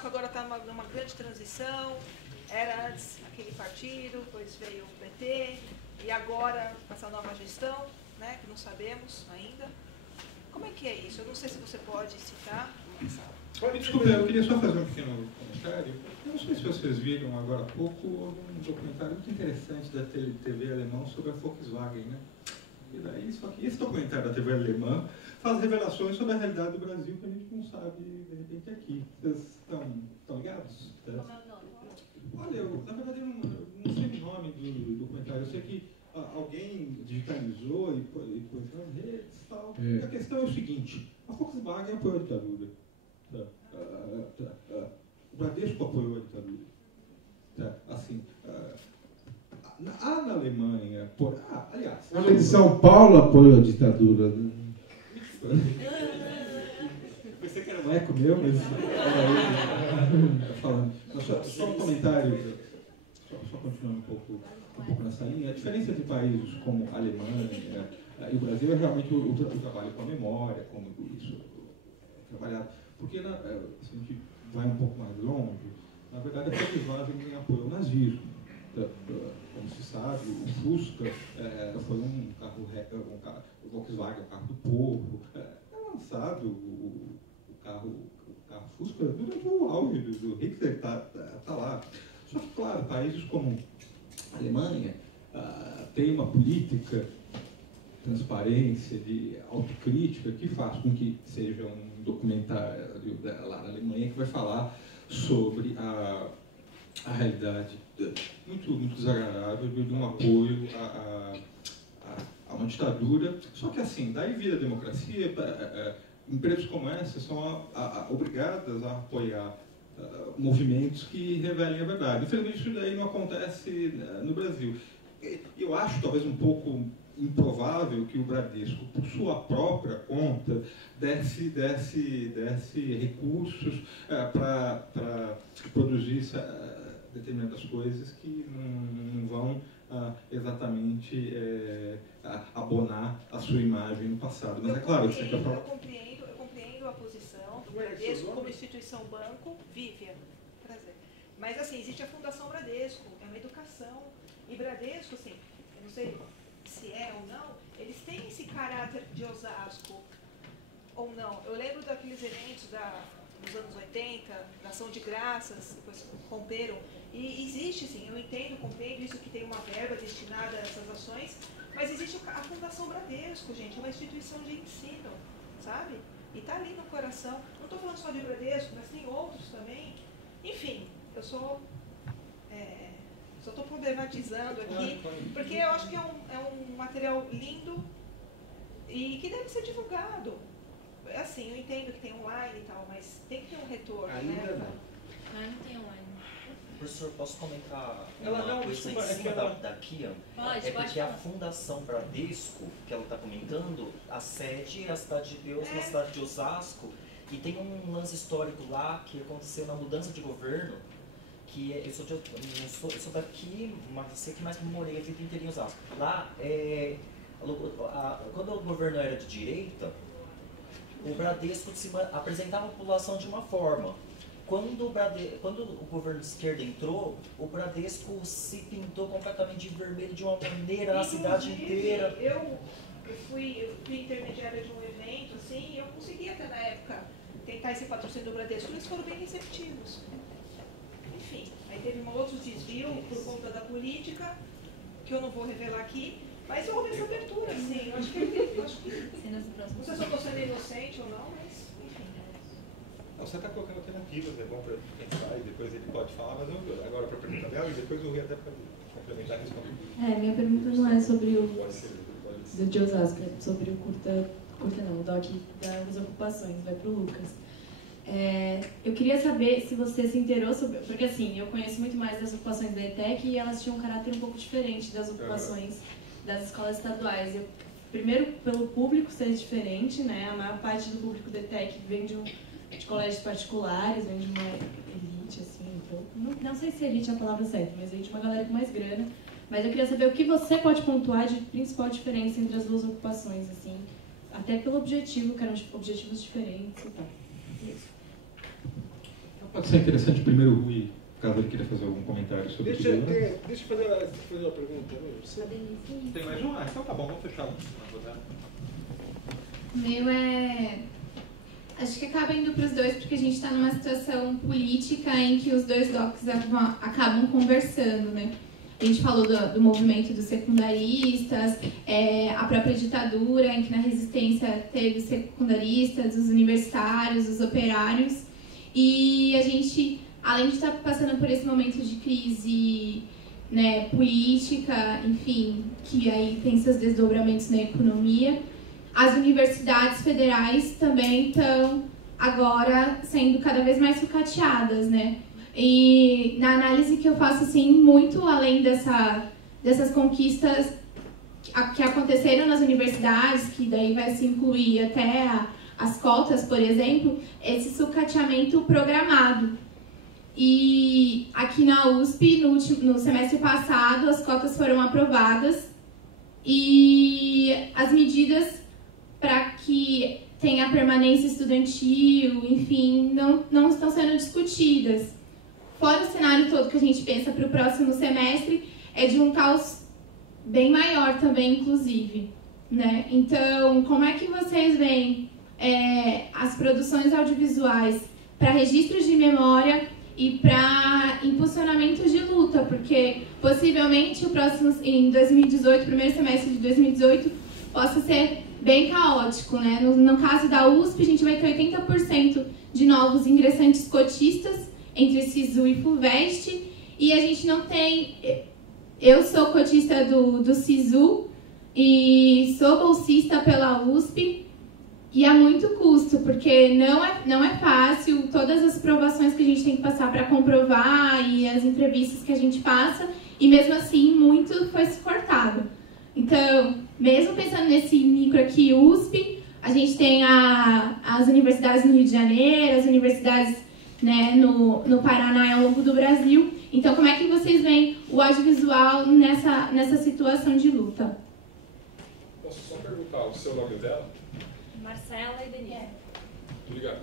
Osasco agora está numa grande transição, era antes aquele partido, depois veio o PT, e agora essa nova gestão, né, que não sabemos ainda. Como é que é isso? Eu não sei se você pode citar. Desculpa, eu queria só fazer um pequeno comentário. Eu não sei se vocês viram agora há pouco um documentário muito interessante da TV alemã sobre a Volkswagen, né? E daí, só que esse documentário da TV alemã faz revelações sobre a realidade do Brasil que a gente não sabe, de repente, aqui. Vocês estão ligados? Como é o nome? Olha, na verdade, eu não sei o nome do documentário. Eu sei que alguém digitalizou e pôs nas redes e tal. A questão é o seguinte: a Volkswagen apoiou a ditadura. O Bradesco apoiou a ditadura. Assim, na Alemanha, aliás... A de São Paulo apoiou a ditadura. Pensei que era um eco meu, mas era ele falando. Só um comentário, só continuando um pouco nessa linha. A diferença entre países como a Alemanha e o Brasil é realmente o trabalho com a memória, como isso é trabalhado. Porque se a gente vai um pouco mais longe, na verdade a Volkswagen apoiou o nazismo. Como se sabe, o Fusca foi um carro, o Volkswagen, o carro do povo. É lançado o carro Fusca durante o auge do Hitler, está lá. Só que, claro, países como a Alemanha têm uma política de transparência, de autocrítica, que faz com que seja um documentário lá na Alemanha que vai falar sobre a realidade muito desagradável de um apoio a uma ditadura. Só que assim, daí vira a democracia, empresas como essa são obrigadas a apoiar movimentos que revelem a verdade. Infelizmente isso daí não acontece no Brasil. Eu acho talvez um pouco improvável que o Bradesco, por sua própria conta, desse recursos para produzir determinadas coisas que não vão exatamente abonar a sua imagem no passado. Mas é claro que você quer falar... Eu compreendo a posição do Bradesco como instituição banco, Vivian, prazer. Mas assim, existe a Fundação Bradesco, é uma educação. E Bradesco, assim, eu não sei se é ou não, eles têm esse caráter de Osasco ou não. Eu lembro daqueles eventos dos anos 80, da ação de graças, depois romperam. E existe, sim, eu compreendo isso, que tem uma verba destinada a essas ações, mas existe a Fundação Bradesco, gente, é uma instituição de ensino, sabe? E está ali no coração. Não estou falando só de Bradesco, mas tem outros também. Enfim, eu só estou problematizando aqui, porque eu acho que é um material lindo e que deve ser divulgado. Assim, eu entendo que tem online e tal, mas tem que ter um retorno. Ainda né? Não tem online. Professor, posso comentar Ela uma não, coisa desculpa, em cima da Kia? Pode Porque a falar. Fundação Bradesco, que ela está comentando, a sede é a Cidade de Deus, na cidade de Osasco, e tem um lance histórico lá que aconteceu na mudança de governo, que eu sou daqui, mas sei que mais morei a vida inteira em Osasco. Lá, quando o governo era de direita, o Bradesco apresentava a população de uma forma. Quando o governo de esquerda entrou, o Bradesco se pintou completamente de vermelho de uma maneira na cidade inteira. Eu fui intermediária de um evento, assim, e eu consegui até na época tentar esse patrocínio do Bradesco, eles foram bem receptivos. Enfim, aí teve outros desvios por conta da política, que eu não vou revelar aqui, mas houve essa abertura, assim. Eu acho que não sei se eu estou sendo inocente ou não, mas enfim. Você está colocando alternativas, é bom para pensar e depois ele pode falar, mas eu, agora para a pergunta dela e depois eu ia até para complementar e responder. Minha pergunta não é sobre do de Osasco, é sobre o o doc das ocupações, vai para o Lucas. Eu queria saber se você se inteirou sobre... Porque assim, eu conheço muito mais das ocupações da ETEC e elas tinham um caráter um pouco diferente das ocupações das escolas estaduais. Primeiro, pelo público ser diferente, né? A maior parte do público da ETEC vem de colégios particulares, vem de uma elite, assim. Então, não sei se elite é a palavra certa, mas vem de uma galera com mais grana. Mas eu queria saber o que você pode pontuar de principal diferença entre as duas ocupações, assim. Até pelo objetivo, que eram objetivos diferentes e tal. Pode ser interessante primeiro o Rui, caso ele queira fazer algum comentário sobre Deixa isso. eu fazer uma pergunta. Você... Tem mais um? Ah, então tá bom, vamos fechar. O meu acho que acaba indo para os dois, porque a gente está numa situação política em que os dois docs acabam conversando, né? A gente falou do movimento dos secundaristas, a própria ditadura, em que na resistência teve os secundaristas, os universitários, os operários. E a gente, além de estar passando por esse momento de crise, né, política, enfim, que aí tem seus desdobramentos na economia, as universidades federais também estão agora sendo cada vez mais sucateadas, né? E na análise que eu faço, assim, muito além dessas conquistas que aconteceram nas universidades, que daí vai se incluir até as cotas, por exemplo, esse sucateamento programado. E aqui na USP, no semestre passado, as cotas foram aprovadas e as medidas para que tenha permanência estudantil, enfim, não estão sendo discutidas. Fora o cenário todo que a gente pensa para o próximo semestre, é de um caos bem maior também, inclusive, né? Então, como é que vocês veem as produções audiovisuais para registros de memória e para impulsionamento de luta? Porque, possivelmente, o próximo, em 2018, primeiro semestre de 2018, possa ser bem caótico, né? No caso da USP, a gente vai ter 80% de novos ingressantes cotistas, entre SISU e FUVEST, e a gente não tem... Eu sou cotista do SISU e sou bolsista pela USP, e há muito custo, porque não é fácil, todas as provações que a gente tem que passar para comprovar e as entrevistas que a gente passa, e mesmo assim, muito foi se cortado. Então, mesmo pensando nesse micro aqui, USP, a gente tem as universidades no Rio de Janeiro, as universidades, né, no Paraná e ao longo do Brasil. Então, como é que vocês veem o audiovisual nessa situação de luta? Posso só perguntar o seu nome dela? Marcela e Denise. Obrigado.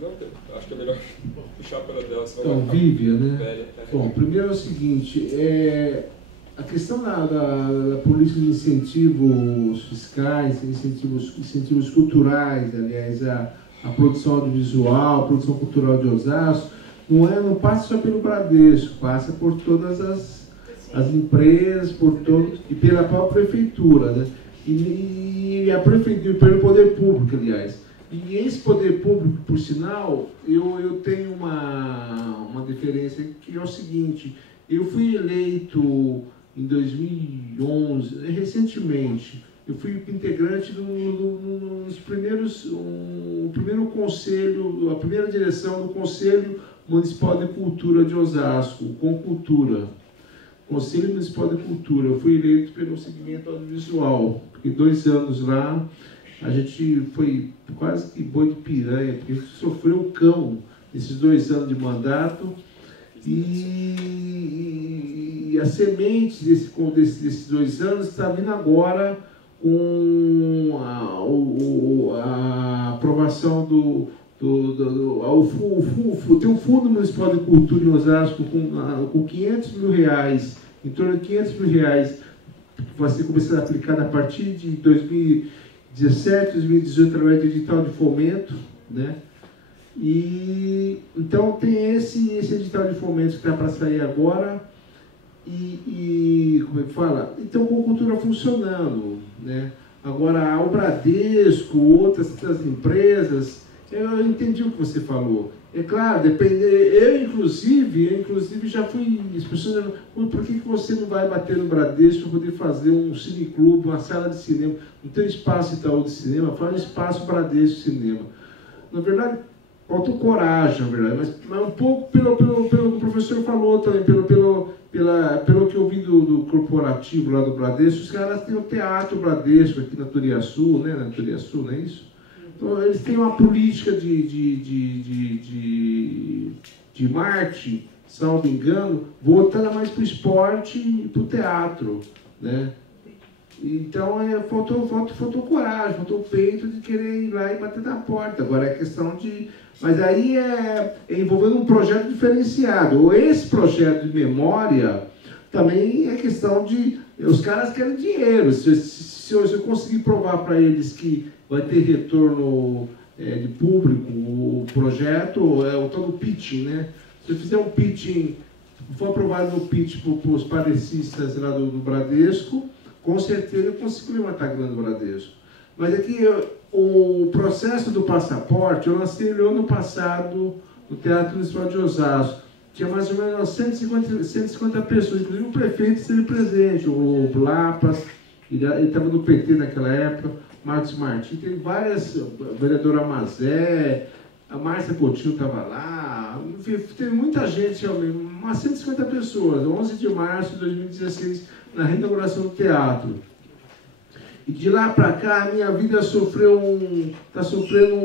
Não, acho que é melhor puxar pela dela. Então, Vivian, né? Bom, primeiro é o seguinte, a questão da política de incentivos fiscais, incentivos culturais, aliás, a produção audiovisual, a produção cultural de Osasco, não passa só pelo Bradesco, passa por todas as empresas, e pela própria prefeitura, né? E a prefeitura, pelo poder público, aliás. E esse poder público, por sinal, eu tenho uma diferença que é o seguinte: eu fui eleito em 2011, recentemente, eu fui integrante nos o primeiro conselho, a primeira direção do Conselho Municipal de Cultura de Osasco, com Cultura. Conselho Municipal de Cultura. Eu fui eleito pelo segmento audiovisual. Fiquei 2 anos lá. A gente foi quase que boi de piranha, porque sofreu um cão nesses 2 anos de mandato. E a semente desses 2 anos está vindo agora com a aprovação tem um Fundo Municipal de Cultura em Osasco com 500 mil reais, em torno de 500 mil reais, que vai ser começado a aplicar a partir de 2017, 2018, através do edital de fomento, né? E então tem esse edital de fomento que está para sair agora, e como é que fala? Então, com a cultura funcionando, né? Agora, o Bradesco, outras empresas, eu entendi o que você falou. É claro, depende. Eu inclusive já fui expressando, por que você não vai bater no Bradesco para poder fazer um cineclube, uma sala de cinema? Não tem espaço Itaú de cinema, faz um espaço Bradesco de cinema. Na verdade, faltou coragem, na verdade, mas um pouco pelo que o professor falou também, pelo que eu vi do corporativo lá do Bradesco. Os caras têm o Teatro Bradesco aqui na Turiaçu, né? Na Turiaçu, não é isso? Então, eles têm uma política de marketing, salvo engano, voltada mais para o esporte e para o teatro, né? Então, faltou coragem, faltou o peito de querer ir lá e bater na porta. Agora é questão de... Mas aí é envolvendo um projeto diferenciado. Esse projeto de memória também é questão de... Os caras querem dinheiro. Se eu conseguir provar para eles que vai ter retorno de público, o projeto é o tal do pitching, né? Se eu fizer um pitching, for aprovado no pitch para os padecistas lá do Bradesco, com certeza eu consigo levantar grana do Bradesco. Mas aqui, o processo do passaporte, eu lancei ele ano passado no Teatro Municipal de Osasco. Tinha mais ou menos 150 pessoas, inclusive o prefeito esteve presente, o Lapas, ele estava no PT naquela época, Marcos Martins, tem várias, a vereadora Mazé, a Márcia Coutinho estava lá, teve muita gente, umas 150 pessoas, 11 de março de 2016, na reinauguração do teatro. E de lá para cá, a minha vida está sofrendo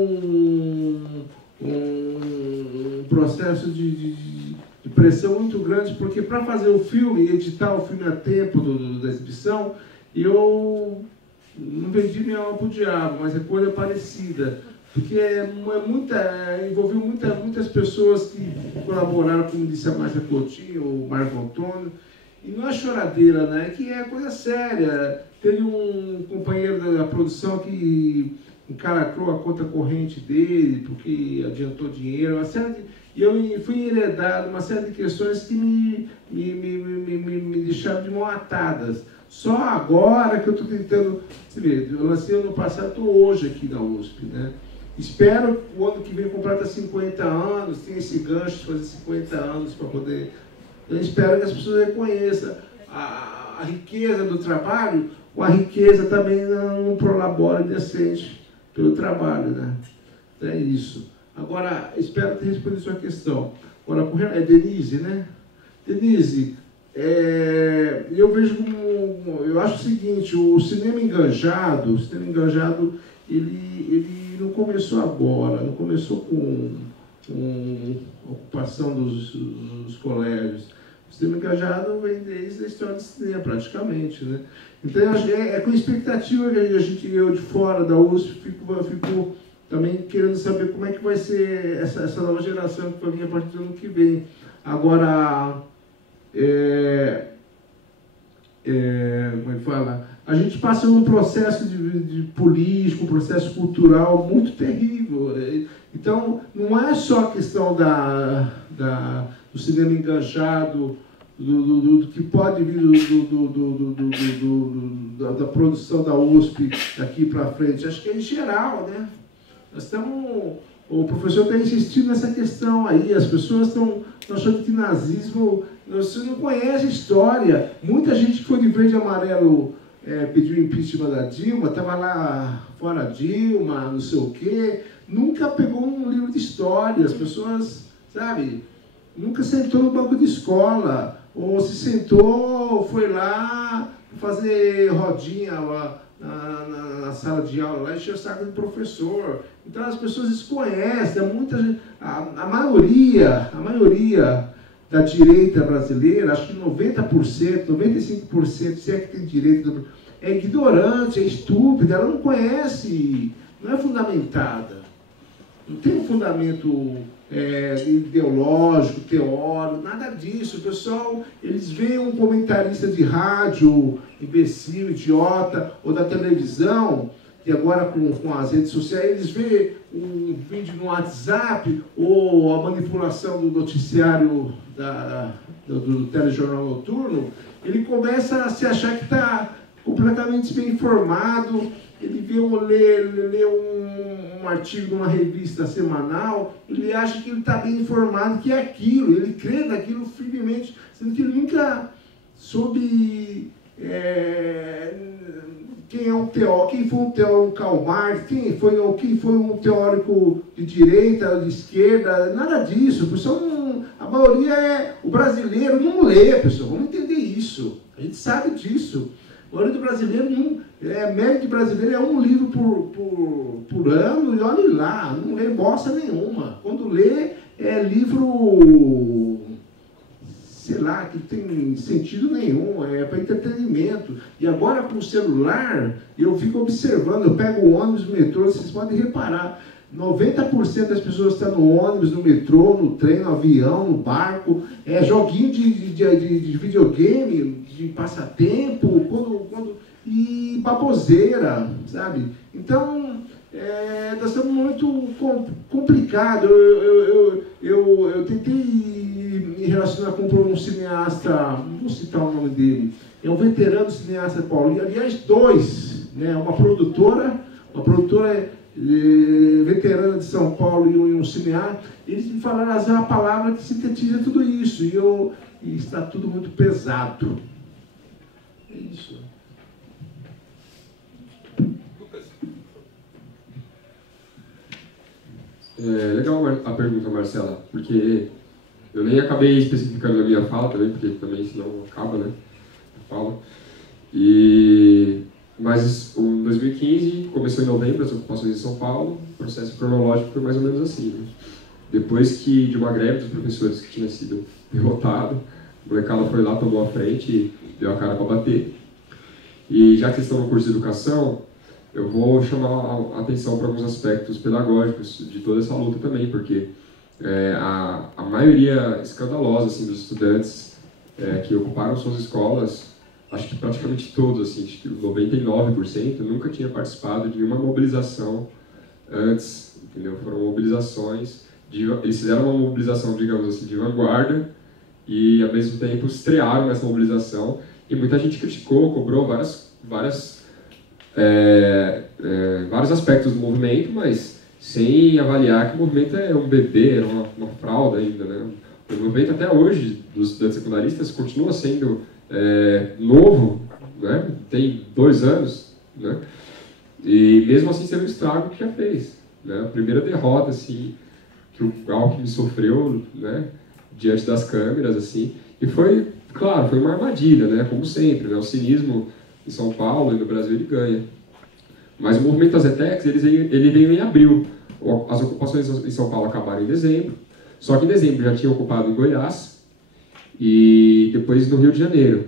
um processo de pressão muito grande, porque para fazer o filme, editar o filme a tempo da exibição, eu não vendi minha alma pro diabo, mas é coisa parecida. Porque envolveu muitas pessoas que colaboraram, como disse a Márcia Coutinho, o Marco Antônio. E não é choradeira, né? Que é coisa séria. Teve um companheiro da produção que encaracrou a conta corrente dele, porque adiantou dinheiro. E eu fui enredado uma série de questões que me deixaram de mão atadas. Só agora que eu estou tentando... Você vê, eu lancei ano passado, estou hoje aqui na USP, né? Espero o ano que vem completar 50 anos, tem esse gancho de fazer 50 anos para poder... Eu espero que as pessoas reconheçam a riqueza do trabalho, ou a riqueza também não prolabora decente pelo trabalho, né? É isso. Agora, espero ter respondido a sua questão. Agora, é Denise, né? Denise, eu vejo como... Eu acho o seguinte, o cinema enganjado, ele não começou agora, não começou com a ocupação dos colégios. O cinema engajado vem desde a história do cinema, praticamente, né? Então, é com expectativa que eu de fora da USP fico também querendo saber como é que vai ser essa nova geração que vai vir a partir do ano que vem. Agora, como é que fala? A gente passa num processo de político, um processo cultural muito terrível. Então, não é só a questão do cinema enganjado, do que pode vir da produção da USP daqui para frente. Acho que é em geral, né? O professor está insistindo nessa questão aí. As pessoas estão achando que nazismo... Você não conhece a história. Muita gente que foi de verde e amarelo pediu impeachment da Dilma, estava lá fora Dilma, não sei o quê. Nunca pegou um livro de história. As pessoas, sabe, nunca sentou no banco de escola. Ou se sentou, foi lá fazer rodinha lá na sala de aula, lá encher o saco do professor. Então as pessoas desconhecem. Muita gente, a maioria da direita brasileira, acho que 90%, 95%, se é que tem direita, é ignorante, é estúpida, ela não conhece, não é fundamentada. Não tem um fundamento ideológico, teórico, nada disso. O pessoal, eles veem um comentarista de rádio, imbecil, idiota, ou da televisão, e agora com as redes sociais, eles veem um vídeo no WhatsApp, ou a manipulação do noticiário do telejornal noturno, ele começa a se achar que está completamente bem informado. Ele lê um artigo numa revista semanal, ele acha que ele está bem informado, que é aquilo, ele crê naquilo firmemente, sendo que ele nunca soube quem é um teórico, quem foi um teórico Karl Marx, quem foi um teórico de direita, de esquerda, nada disso. O pessoal a maioria o brasileiro não lê, pessoal, vamos entender isso, a gente sabe disso. A maioria do brasileiro, a média de brasileiro é um livro por ano, e olhe lá, não lê bosta nenhuma. Quando lê, é livro sei lá, que tem sentido nenhum, é para entretenimento. E agora com o celular, eu fico observando, eu pego o ônibus, o metrô, vocês podem reparar, 90% das pessoas estão no ônibus, no metrô, no trem, no avião, no barco, joguinho de videogame, de passatempo, e baboseira, sabe? Então, nós estamos muito complicados. Eu tentei me relacionar com um cineasta, não vou citar o nome dele, é um veterano cineasta paulista, aliás, dois, né? Uma produtora veterana de São Paulo e um cineasta. Eles me falaram a palavra que sintetiza tudo isso, e está tudo muito pesado. É isso. Legal a pergunta, Marcela, porque eu nem acabei especificando a minha fala também, porque também senão acaba, né, a fala. Mas em 2015, começou em novembro as ocupações em São Paulo, o processo cronológico foi mais ou menos assim, né? Depois de uma greve dos professores que tinha sido derrotado, o molecada foi lá, tomou a frente e deu a cara para bater. E já que vocês estão no curso de educação, eu vou chamar a atenção para alguns aspectos pedagógicos de toda essa luta também, porque a maioria escandalosa assim, dos estudantes que ocuparam suas escolas, acho que praticamente todos, assim, acho que 99% nunca tinha participado de uma mobilização antes, entendeu? Foram mobilizações, eles fizeram uma mobilização, digamos assim, de vanguarda e ao mesmo tempo estrearam nessa mobilização e muita gente criticou, cobrou vários aspectos do movimento, mas sem avaliar que o movimento é um bebê, era uma fralda ainda, né? O movimento até hoje dos estudantes secundaristas continua sendo novo, né? Tem 2 anos, né? E mesmo assim sendo um estrago que já fez, né? A primeira derrota assim, que o Alckmin sofreu, né? Diante das câmeras, assim, e foi, claro, foi uma armadilha, né? Como sempre, né? O cinismo em São Paulo e no Brasil ele ganha. Mas o movimento das ETECs, ele veio em abril. As ocupações em São Paulo acabaram em dezembro, só que em dezembro já tinha ocupado em Goiás e depois no Rio de Janeiro.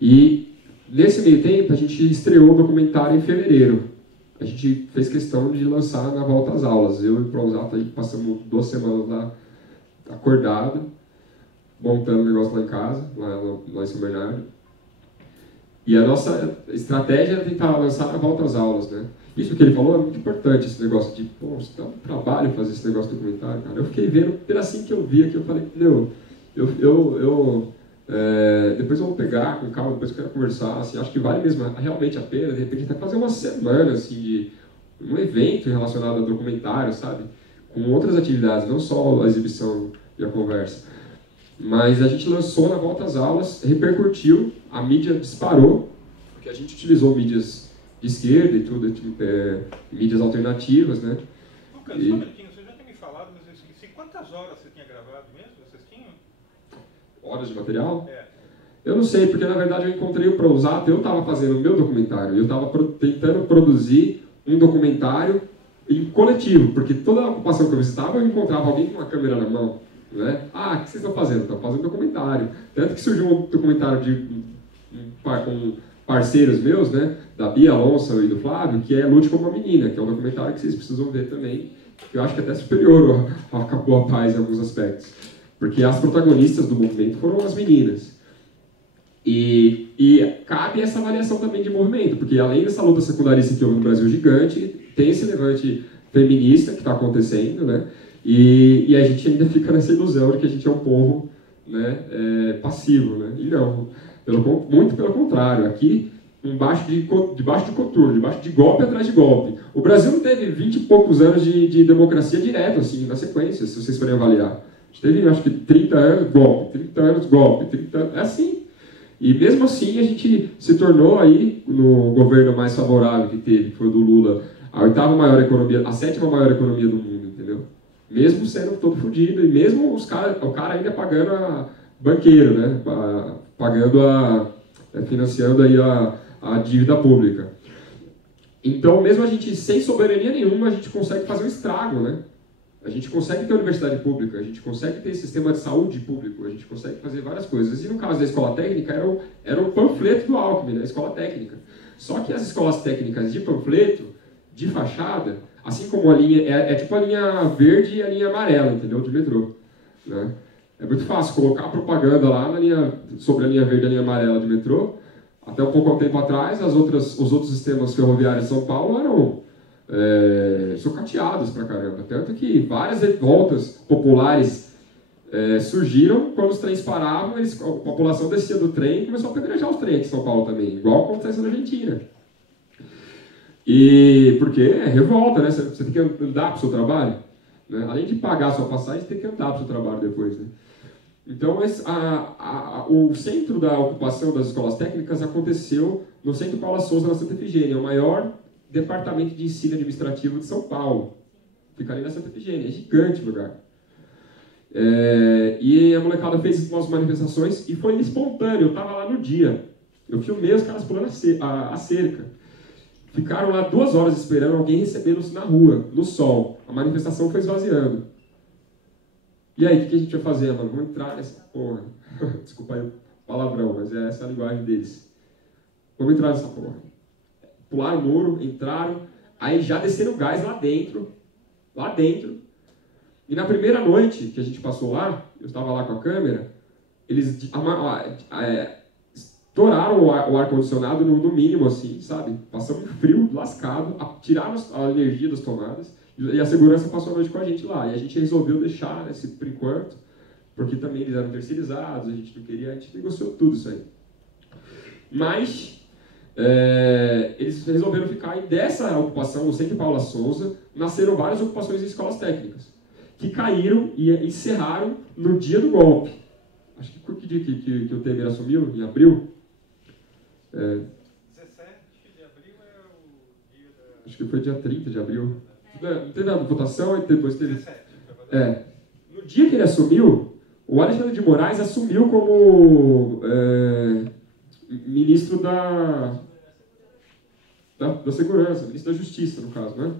E nesse meio tempo a gente estreou o documentário em fevereiro. A gente fez questão de lançar na volta às aulas. Eu e o Pronzato aí passamos 2 semanas lá acordado, montando o negócio lá em casa, lá em São Bernardo. E a nossa estratégia era tentar lançar na volta às aulas, né? Isso que ele falou é muito importante, esse negócio de, pô, você dá um trabalho fazer esse negócio documentário, cara. Eu fiquei vendo, pedacinho que eu vi aqui, eu falei, meu, depois eu vou pegar com calma, depois eu quero conversar, assim, acho que vale mesmo realmente a pena, de repente até fazer uma semana, assim, de um evento relacionado ao documentário, sabe? Com outras atividades, não só a exibição e a conversa. Mas a gente lançou na volta às aulas, repercutiu, a mídia disparou, porque a gente utilizou mídias de esquerda e tudo, mídias alternativas, né? Lucas, só um minutinho, você já tinha me falado, mas eu esqueci. Quantas horas você tinha gravado mesmo? Vocês tinham? Horas de material? Eu não sei, porque na verdade eu encontrei o Pronzato, eu estava fazendo o meu documentário, eu estava tentando produzir um documentário em coletivo, porque toda a ocupação que eu visitava, eu encontrava alguém com uma câmera na mão, né? Ah, o que vocês estão fazendo? Estão fazendo documentário. Tanto que surgiu um documentário com parceiros meus, né? Da Bia Alonso e do Flávio, que é Lute como uma Menina, que é um documentário que vocês precisam ver também, que eu acho que é até superior ao Acabou a Paz em alguns aspectos. Porque as protagonistas do movimento foram as meninas. E cabe essa avaliação também de movimento, porque além dessa luta secundarista que houve no Brasil gigante, tem esse levante feminista que está acontecendo, né? E a gente ainda fica nessa ilusão de que a gente é um povo, né, passivo, né? E não, muito pelo contrário, aqui debaixo de coturno, debaixo de golpe atrás de golpe. O Brasil não teve 20 e poucos anos de democracia direto, assim, na sequência, se vocês forem avaliar. A gente teve, acho que 30 anos golpe, 30 anos golpe, 30 anos, é assim. E mesmo assim a gente se tornou aí, no governo mais favorável que teve, que foi o do Lula, a 8ª maior economia, a 7ª maior economia do mundo, entendeu? Mesmo sendo todo fodido, e mesmo o cara ainda pagando banqueiro, né? Financiando aí a dívida pública. Então, mesmo a gente sem soberania nenhuma, a gente consegue fazer um estrago, né? A gente consegue ter universidade pública, a gente consegue ter sistema de saúde público, a gente consegue fazer várias coisas. E no caso da escola técnica, era o panfleto do Alckmin, né? A escola técnica. Só que as escolas técnicas de panfleto, de fachada, assim como a linha... É tipo a linha verde e a linha amarela, entendeu? De metrô. Né? É muito fácil colocar propaganda lá sobre a linha verde e a linha amarela de metrô. Até um pouco tempo atrás, os outros sistemas ferroviários de São Paulo eram sucateados pra caramba. Tanto que várias revoltas populares surgiram quando os trens paravam, a população descia do trem e começou a apedrejar os trens de São Paulo também, igual acontece na Argentina. E porque é revolta, né? Você tem que andar para o seu trabalho, né? Além de pagar a sua passagem, você tem que andar para o seu trabalho depois, né? Então, o centro da ocupação das escolas técnicas aconteceu no Centro Paula Souza, na Santa Efigênia, o maior departamento de ensino administrativo de São Paulo. Fica ali na Santa Efigênia, é gigante o lugar. E a molecada fez umas manifestações e foi espontâneo, eu estava lá no dia. Eu filmei os caras pulando a cerca. Ficaram lá 2 horas esperando alguém recebê-los na rua, no sol. A manifestação foi esvaziando. E aí, o que a gente vai fazer, mano? Vamos entrar nessa porra. Desculpa aí o palavrão, mas é essa a linguagem deles. Vamos entrar nessa porra. Pularam o muro, entraram, aí já desceram gás lá dentro. E na primeira noite que a gente passou lá, eu estava lá com a câmera, eles estouraram o ar-condicionado no mínimo, assim, sabe? Passamos um frio lascado, tiraram a energia das tomadas, e a segurança passou a noite com a gente lá. E a gente resolveu deixar, né, por enquanto, porque também eles eram terceirizados, a gente não queria, a gente negociou tudo isso aí. Mas eles resolveram ficar, e dessa ocupação, no Centro Paula Souza, nasceram várias ocupações em escolas técnicas, que caíram e encerraram no dia do golpe. Acho que dia que o Temer assumiu, em abril. 17 de abril é o dia da... Acho que foi dia 30 de abril. Teve a votação e depois teve... 17. No dia que ele assumiu, o Alexandre de Moraes assumiu como ministro da Segurança, ministro da Justiça, no caso, né?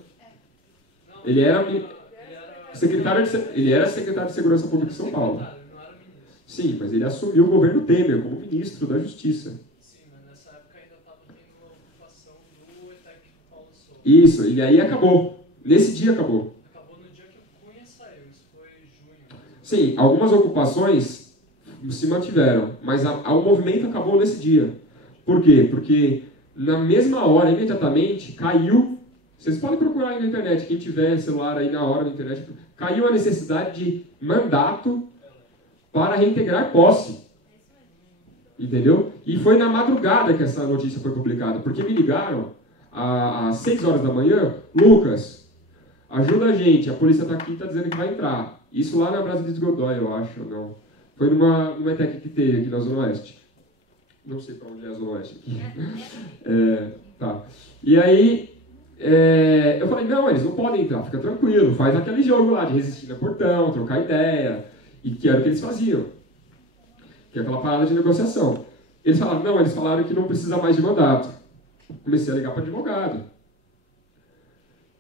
Ele era secretário de Segurança Pública de São Paulo. Sim, mas ele assumiu o governo Temer como ministro da Justiça. Sim, mas nessa época ainda estava tendo uma ocupação do ETEC Paula Souza. Isso, e aí acabou. Nesse dia acabou. Acabou no dia que o Cunha saiu, isso foi em junho. Sim, algumas ocupações se mantiveram, mas o movimento acabou nesse dia. Por quê? Porque na mesma hora, imediatamente, caiu... Vocês podem procurar aí na internet, quem tiver celular aí na hora na internet, caiu a necessidade de mandato para reintegrar posse. Entendeu? E foi na madrugada que essa notícia foi publicada, porque me ligaram às 6 horas da manhã, Lucas, ajuda a gente, a polícia está aqui e está dizendo que vai entrar. Isso lá na Brasilis Godoy, eu acho, não. Foi numa ETEC que teve aqui na Zona Oeste. Não sei para onde é a Zona Oeste aqui. Tá. E aí, eu falei, não, eles não podem entrar, fica tranquilo, faz aquele jogo lá de resistir no portão, trocar ideia, e que era o que eles faziam, que é aquela parada de negociação. Eles falaram, não, eles falaram que não precisa mais de mandato. Comecei a ligar para advogado.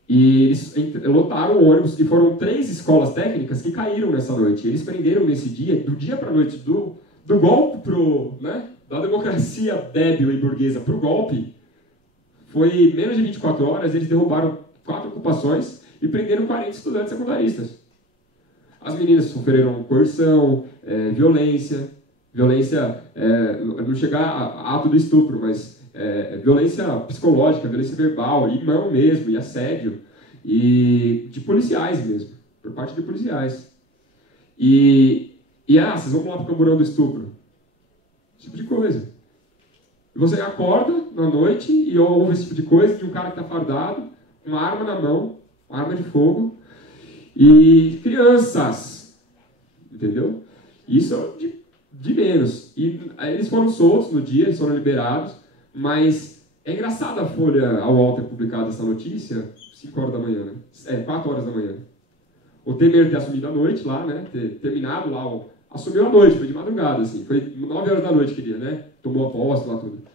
E eles lotaram o ônibus, e foram 3 escolas técnicas que caíram nessa noite. Eles prenderam nesse dia, do dia para a noite, do golpe da democracia débil e burguesa para o golpe, foi menos de 24 horas, eles derrubaram 4 ocupações e prenderam 40 estudantes secundaristas. As meninas sofreram coerção, violência, não chegar a ato do estupro, mas violência psicológica, violência verbal, e mão mesmo, e assédio, e de policiais mesmo, por parte de policiais. Vocês vão lá para o camburão do estupro. Esse tipo de coisa. E você acorda na noite e ouve esse tipo de coisa de um cara que está fardado, com uma arma na mão, uma arma de fogo, e crianças, entendeu? Isso de menos. E aí eles foram soltos no dia, eles foram liberados, mas é engraçado a Folha, ao UOL, ter publicado essa notícia 5 horas da manhã, né? 4 horas da manhã. O Temer ter assumido à noite lá, né? Ter terminado lá, assumiu à noite, foi de madrugada, assim, foi 9 horas da noite, queria, né? Tomou a posse lá, tudo.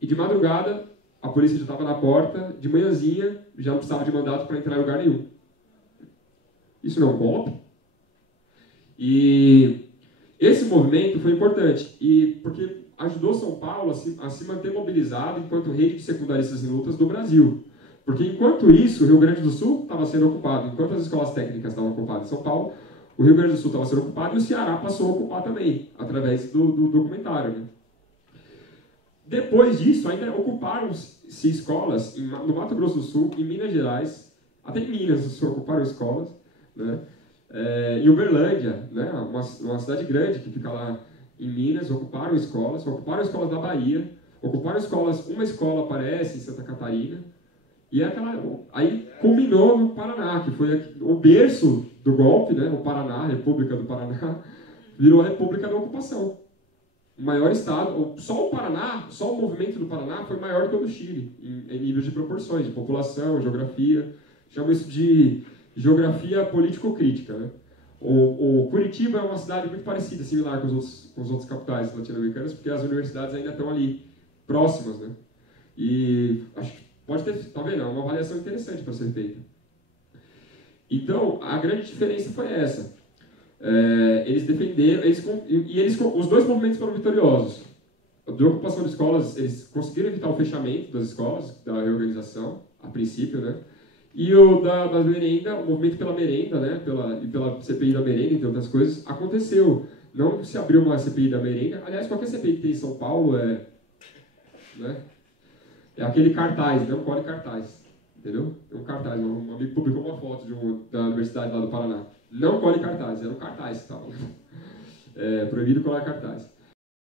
E de madrugada, a polícia já estava na porta, de manhãzinha, já não precisava de mandato para entrar em lugar nenhum. Isso não é um golpe? E esse movimento foi importante, porque ajudou São Paulo a se manter mobilizado enquanto rede de secundaristas em lutas do Brasil. Porque enquanto isso, o Rio Grande do Sul estava sendo ocupado, enquanto as escolas técnicas estavam ocupadas em São Paulo, o Rio Grande do Sul estava sendo ocupado e o Ceará passou a ocupar também, através do documentário. Né? Depois disso, ainda ocuparam-se escolas no Mato Grosso do Sul, em Minas Gerais, até em Minas do Sul ocuparam escolas, né? Em Uberlândia, né? uma cidade grande que fica lá em Minas, ocuparam escolas da Bahia, ocuparam escolas, uma escola aparece em Santa Catarina, e aí culminou no Paraná, que foi o berço do golpe, né? O Paraná, a República do Paraná, virou a República da Ocupação. O maior estado, só o movimento do Paraná foi maior que o do Chile, em níveis de proporções, de população, geografia. Chama isso de geografia político-crítica. Né? O Curitiba é uma cidade muito parecida, similar com os outros capitais latino-americanas, porque as universidades ainda estão ali, próximas. Né? E acho que pode ter, tá vendo? É uma avaliação interessante para ser feita. Então, a grande diferença foi essa. Eles defenderam, os dois movimentos foram vitoriosos. De ocupação de escolas, eles conseguiram evitar o fechamento das escolas, da reorganização, a princípio, né? E o da merenda, o movimento pela merenda, né? Pela CPI da merenda, entre outras coisas, aconteceu. Não se abriu uma CPI da merenda. Aliás, qualquer CPI que tem em São Paulo é aquele cartaz, não colhe cartaz. Entendeu? É um cartaz, um amigo publicou uma foto da universidade lá do Paraná. Não colhe cartaz, era um cartaz que estava. Proibido colar cartaz.